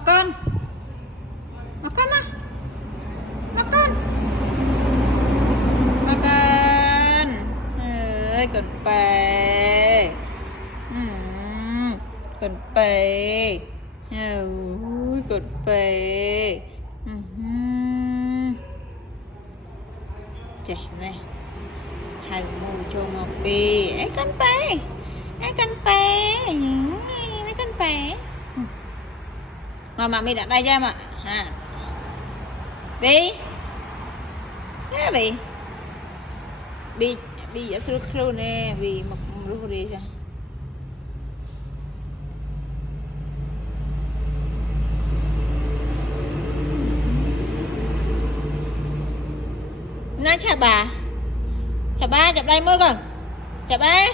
Makan. Makan lah. Makan. Makan. Cần bè. Cần bè. Cần bè. Trẻ này. Hai mù cho ngọc bì. Ấy cần bè. Ấy cần bè. Ấy cần bè. Mà mami đặt đây cho em ạ. Bi. Bi. Bi ở sưu nè, Bi mặc rú đi ra. Nói chào bà. Chào ba, chào đây mưa con. Chào ba.